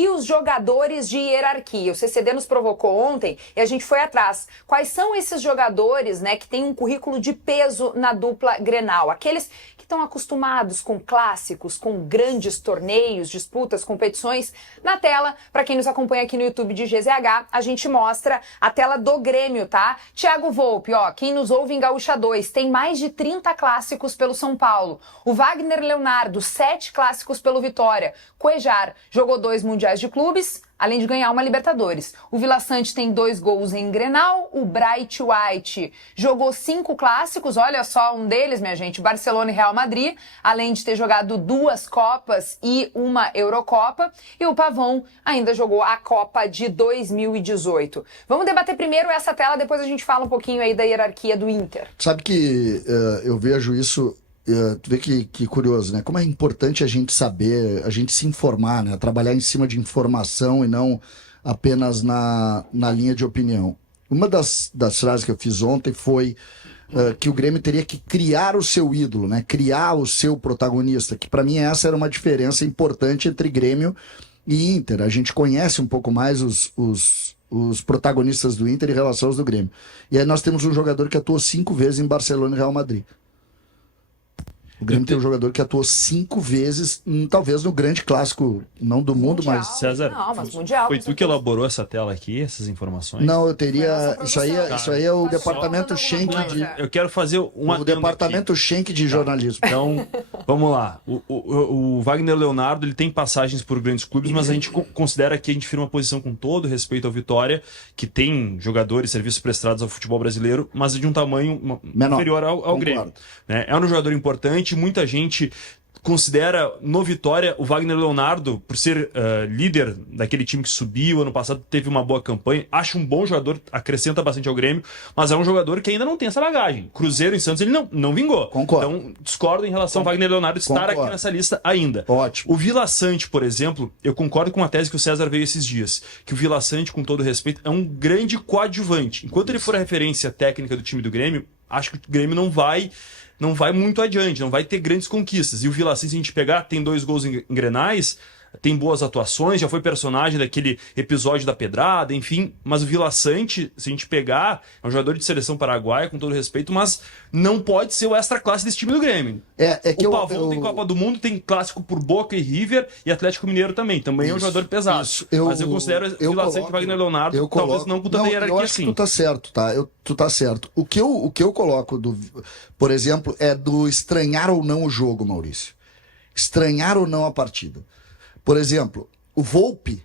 e os jogadores de hierarquia. O CCD nos provocou ontem e a gente foi atrás. Quais são esses jogadores, né, que têm um currículo de peso na dupla Grenal? Aqueles que estão acostumados com clássicos, com grandes torneios, disputas, competições. Na tela, para quem nos acompanha aqui no YouTube de GZH, a gente mostra a tela do Grêmio, tá? Thiago Volpi, ó, quem nos ouve em Gaúcha 2, tem mais de 30 clássicos pelo São Paulo. O Wagner Leonardo, 7 clássicos pelo Vitória. Cuejar jogou 2 mundiais de clubes, além de ganhar uma Libertadores. O Vila Sante tem 2 gols em Grenal. O Bright White jogou 5 clássicos, olha só um deles, minha gente, Barcelona e Real Madrid, além de ter jogado 2 Copas e uma Eurocopa. E o Pavão ainda jogou a Copa de 2018. Vamos debater primeiro essa tela, depois a gente fala um pouquinho aí da hierarquia do Inter. Sabe que eu vejo isso... Tu vê que curioso, né? Como é importante a gente saber, a gente se informar, né? Trabalhar em cima de informação e não apenas na linha de opinião. Uma das frases que eu fiz ontem foi que o Grêmio teria que criar o seu ídolo, né? Criar o seu protagonista, que para mim essa era uma diferença importante entre Grêmio e Inter. A gente conhece um pouco mais os protagonistas do Inter em relação aos do Grêmio. E aí nós temos um jogador que atuou 5 vezes em Barcelona e Real Madrid. O Grêmio tem um jogador que atuou 5 vezes, talvez no grande clássico, não do mundo, Mundial. mas... César, Não, mas mundial, foi tu que elaborou essa tela aqui, essas informações? Não, eu teria... Foi Isso aí é o departamento Schenck de... Eu quero fazer um O departamento Schenck de jornalismo. Então, vamos lá. O Wagner Leonardo, ele tem passagens por grandes clubes, mas a gente considera que a gente firma uma posição com todo respeito ao Vitória, que tem jogadores, serviços prestados ao futebol brasileiro, mas de um tamanho menor, inferior ao Grêmio. Né? É um jogador importante, muita gente considera no Vitória o Wagner Leonardo, por ser líder daquele time que subiu, ano passado teve uma boa campanha, acho um bom jogador, acrescenta bastante ao Grêmio, mas é um jogador que ainda não tem essa bagagem. Cruzeiro em Santos ele não vingou. Concordo. Então discordo em relação ao Wagner Leonardo estar aqui nessa lista ainda. Ótimo. O Vila Sante, por exemplo, eu concordo com a tese que o César veio esses dias, que o Vila Sante, com todo respeito, é um grande coadjuvante. Enquanto ele for a referência técnica do time do Grêmio, acho que o Grêmio não vai muito adiante, não vai ter grandes conquistas. E o Vila Sante, se a gente pegar, tem 2 gols em Grenais, tem boas atuações, já foi personagem daquele episódio da pedrada, enfim. Mas o Vila Sante, se a gente pegar, é um jogador de seleção paraguaia, com todo respeito, mas não pode ser o extra-classe desse time do Grêmio. O Pavão tem Copa do Mundo, tem clássico por Boca e River, e Atlético Mineiro também. Também é um jogador pesado. Mas eu considero o Vila Sante e Wagner Leonardo, talvez não com tanta hierarquia eu acho assim. Que tu tá certo, tá? Tu tá certo. O que eu coloco, por exemplo, é do estranhar ou não o jogo, Maurício. Estranhar ou não a partida. Por exemplo, o Volpi,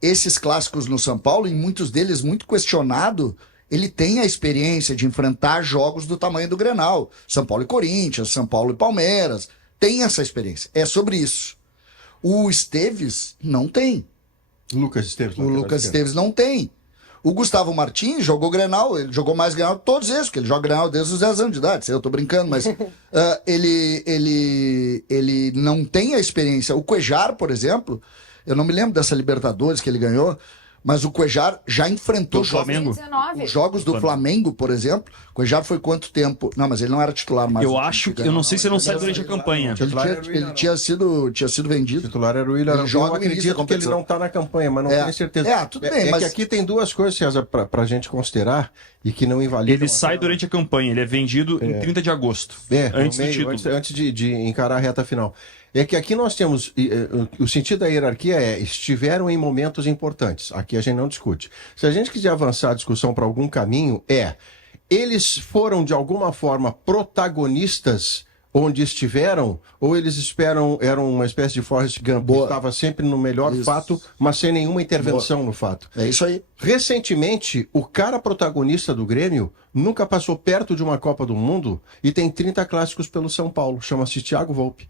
esses clássicos no São Paulo, em muitos deles muito questionado, ele tem a experiência de enfrentar jogos do tamanho do Grenal. São Paulo e Corinthians, São Paulo e Palmeiras. Tem essa experiência. É sobre isso. O Esteves não tem. O Lucas Esteves não tem. O Gustavo Martins jogou Grenal, ele jogou mais Grenal que todos esses, porque ele joga Grenal desde os 10 anos de idade, eu tô brincando, mas ele não tem a experiência. O Cuejar, por exemplo, eu não me lembro dessa Libertadores que ele ganhou, mas o Cuejar já enfrentou Do Flamengo. os jogos do Flamengo, por exemplo. O Cuejar foi quanto tempo? Não, mas ele não era titular mais. Eu não sei se ele não sai durante a campanha. Ele tinha sido vendido. O titular era o Willian. Eu acredito que ele não está na campanha, mas não tenho certeza. Tudo bem, mas que aqui tem 2 coisas, César, para a gente considerar e que não invalidam. Ele sai durante a campanha, ele é vendido em 30 de agosto. Antes do título. Antes de encarar a reta final. É que aqui nós temos, o sentido da hierarquia estiveram em momentos importantes. Aqui a gente não discute. Se a gente quiser avançar a discussão para algum caminho, eles foram de alguma forma protagonistas onde estiveram, ou eles eram uma espécie de Forrest Gump, que estava sempre no melhor fato, mas sem nenhuma intervenção no fato. É isso aí. Recentemente, o cara protagonista do Grêmio nunca passou perto de uma Copa do Mundo e tem 30 clássicos pelo São Paulo. Chama-se Thiago Volpi.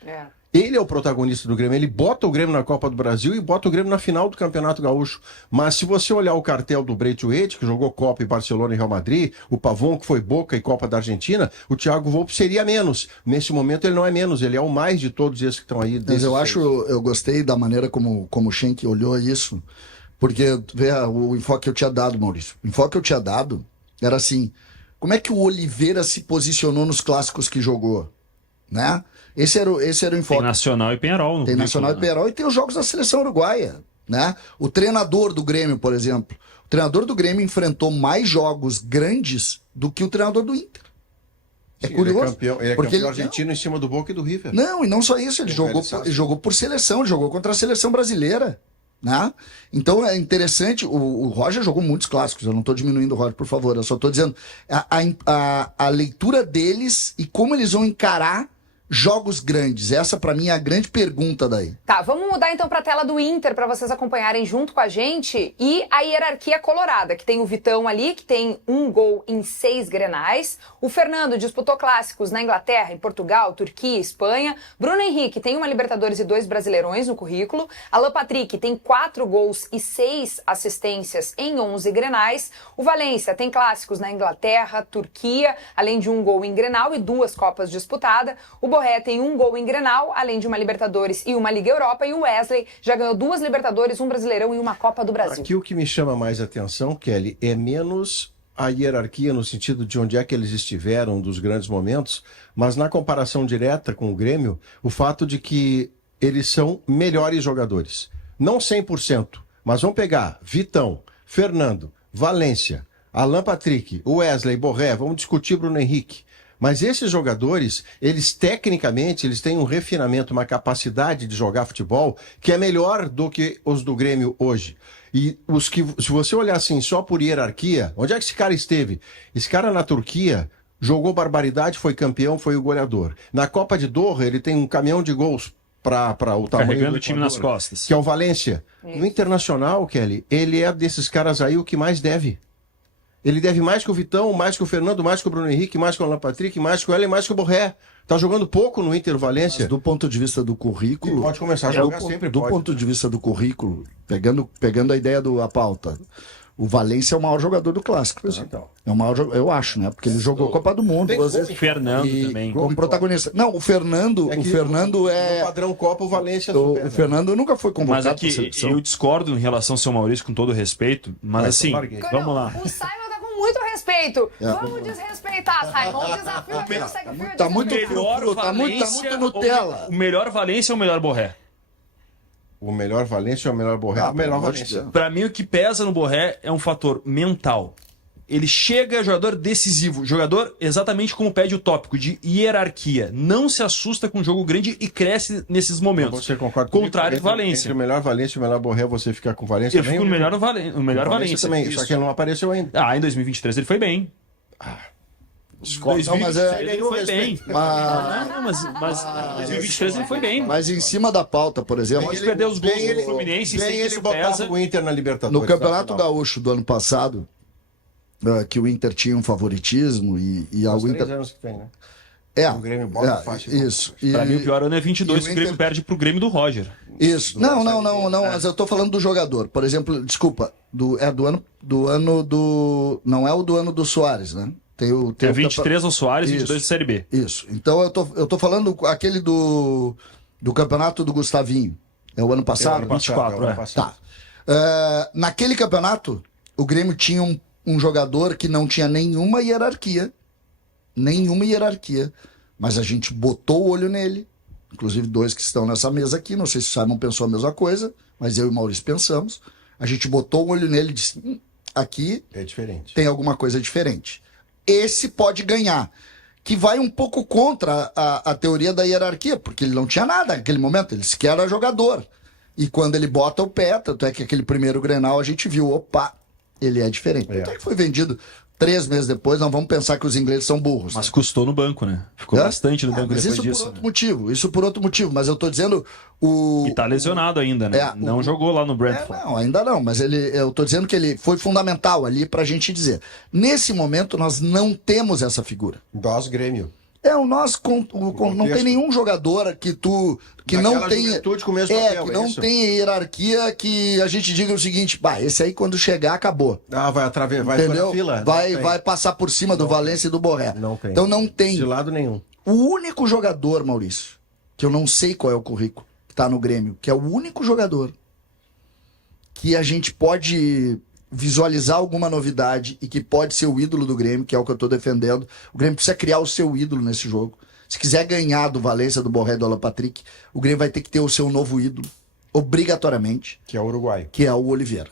Ele é o protagonista do Grêmio, ele bota o Grêmio na Copa do Brasil e bota o Grêmio na final do Campeonato Gaúcho. Mas se você olhar o cartel do Braithwaite, que jogou Copa em Barcelona e Real Madrid, o Pavão, que foi Boca e Copa da Argentina, o Thiago Volpi seria menos. Nesse momento ele não é menos, ele é o mais de todos esses que estão aí. Mas eu gostei da maneira como o Schenck olhou isso, porque vê o enfoque que eu tinha dado, Maurício. O enfoque que eu tinha dado era assim, como é que o Oliveira se posicionou nos clássicos que jogou, né? Esse era o enfoque. Tem Nacional e Penharol. Tem Nacional e Penharol e tem os jogos da seleção uruguaia. né? O treinador do Grêmio, por exemplo. O treinador do Grêmio enfrentou mais jogos grandes do que o treinador do Inter. É curioso. Ele é campeão argentino em cima do Boca e do River. Não, e não só isso, ele jogou por seleção, ele jogou contra a seleção brasileira. Né? Então é interessante, o Roger jogou muitos clássicos, eu não estou diminuindo o Roger, por favor, eu só estou dizendo a leitura deles e como eles vão encarar jogos grandes. Essa, pra mim, é a grande pergunta daí. Tá, vamos mudar então pra tela do Inter pra vocês acompanharem junto com a gente. E a hierarquia colorada, que tem o Vitão ali, que tem 1 gol em 6 Grenais. O Fernando disputou clássicos na Inglaterra, em Portugal, Turquia, Espanha. Bruno Henrique tem 1 Libertadores e 2 Brasileirões no currículo. Alan Patrick tem 4 gols e 6 assistências em 11 Grenais. O Valência tem clássicos na Inglaterra, Turquia, além de 1 gol em Grenal e 2 Copas disputadas. O Borré tem 1 gol em Grenal, além de 1 Libertadores e 1 Liga Europa. E o Wesley já ganhou 2 Libertadores, 1 Brasileirão e 1 Copa do Brasil. Aqui o que me chama mais atenção, Kelly, é menos a hierarquia no sentido de onde é que eles estiveram dos grandes momentos, mas na comparação direta com o Grêmio, o fato de que eles são melhores jogadores. Não 100%, mas vamos pegar Vitão, Fernando, Valência, Alan Patrick, Wesley, Borré, vamos discutir Bruno Henrique. Mas esses jogadores, eles tecnicamente, eles têm um refinamento, uma capacidade de jogar futebol que é melhor do que os do Grêmio hoje. E os que, se você olhar assim, só por hierarquia, onde é que esse cara esteve? Esse cara na Turquia jogou barbaridade, foi campeão, foi o goleador. Na Copa de Doha, ele tem um caminhão de gols para o tamanho carregando do o time nas costas. Que é o Valência. No Internacional, Kelly, ele é desses caras aí o que mais deve. Ele deve mais que o Vitão, mais que o Fernando, mais que o Bruno Henrique, mais que o Alan Patrick, mais que o Ellen, mais que o Borré. Tá jogando pouco no Inter Valência. Mas do ponto de vista do currículo... E pode começar a jogar sempre. Do ponto de vista do currículo, pegando a ideia da pauta, o Valência é o maior jogador do Clássico. Então. É o maior, eu acho, né? Porque ele jogou Copa do Mundo. Às vezes, o Fernando também. Como protagonista. Não, o Fernando é... No padrão Copa, o Valência... O Fernando nunca foi convocado. Mas aqui, eu discordo em relação ao seu Maurício, com todo respeito, mas assim, vamos lá. O Simon tá com muito respeito. Vamos desrespeitar, Simon. O desafio é que você segue Tá muito frio, tá muito Nutella. O melhor Valência ou o melhor Borré? O melhor Valência ou o melhor Borré? O melhor Valência. Pra mim, o que pesa no Borré é um fator mental. Ele chega jogador decisivo, jogador exatamente como pede o tópico, de hierarquia. Não se assusta com um jogo grande e cresce nesses momentos. Você concorda contrário de Valência. Entre o melhor Valência e o melhor Borré, você fica com o Valência também? Eu fico no melhor Valência. Também, só que ele não apareceu ainda. Ah, em 2023 ele foi bem. Não, mas ele foi bem. Mas em 2023 ele foi bem. Mas em cima da pauta, por exemplo... Pode perder os gols do Fluminense, sem que isso pesa. O Inter na Libertadores. No Campeonato Gaúcho do ano passado, que o Inter tinha um favoritismo e algo... 3 anos que tem, né? O Grêmio bota a faixa. Isso. Pra mim o pior ano é 22, o Grêmio perde pro Grêmio do Roger. Isso. Não, mas eu tô falando do jogador. Por exemplo, desculpa, do ano do... Não é o do ano do Soares, né? Tem 23 no Soares e 22 de Série B. Isso. Então eu tô falando aquele do campeonato do Gustavinho. É o ano passado? 24, é. Tá. Naquele campeonato, o Grêmio tinha um jogador que não tinha nenhuma hierarquia. Mas a gente botou o olho nele. Inclusive 2 que estão nessa mesa aqui. Não sei se o Simon pensou a mesma coisa, mas eu e o Maurício pensamos. A gente botou o olho nele e disse: aqui é diferente. Tem alguma coisa diferente. Esse pode ganhar. Que vai um pouco contra a teoria da hierarquia, porque ele não tinha nada naquele momento, ele sequer era jogador. E quando ele bota o pé, tanto é que aquele primeiro Grenal a gente viu, opa, ele é diferente. Tanto é que foi vendido 3 meses depois, não vamos pensar que os ingleses são burros. Mas custou no banco, né? Ficou bastante no banco mas depois isso disso. Isso por outro motivo, mas eu tô dizendo... E tá lesionado ainda, né? Não jogou lá no Brentford. Não, ainda não, mas eu tô dizendo que ele foi fundamental ali pra gente dizer. Nesse momento, nós não temos essa figura. Nós, Grêmio. Não tem nenhum jogador que não tenha tenha hierarquia que a gente diga o seguinte: esse aí quando chegar acabou. Vai entendeu? Fila. Vai passar por cima do Valência e do Borré. Não tem. Então não tem. De lado nenhum. O único jogador, Maurício, que eu não sei qual é o currículo, que tá no Grêmio, que é o único jogador que a gente pode visualizar alguma novidade e que pode ser o ídolo do Grêmio, que é o que eu tô defendendo. O Grêmio precisa criar o seu ídolo nesse jogo. Se quiser ganhar do Valência, do Borré, do Alan Patrick, o Grêmio vai ter que ter o seu novo ídolo. obrigatoriamente, Que é o uruguaio. que é o Oliveira.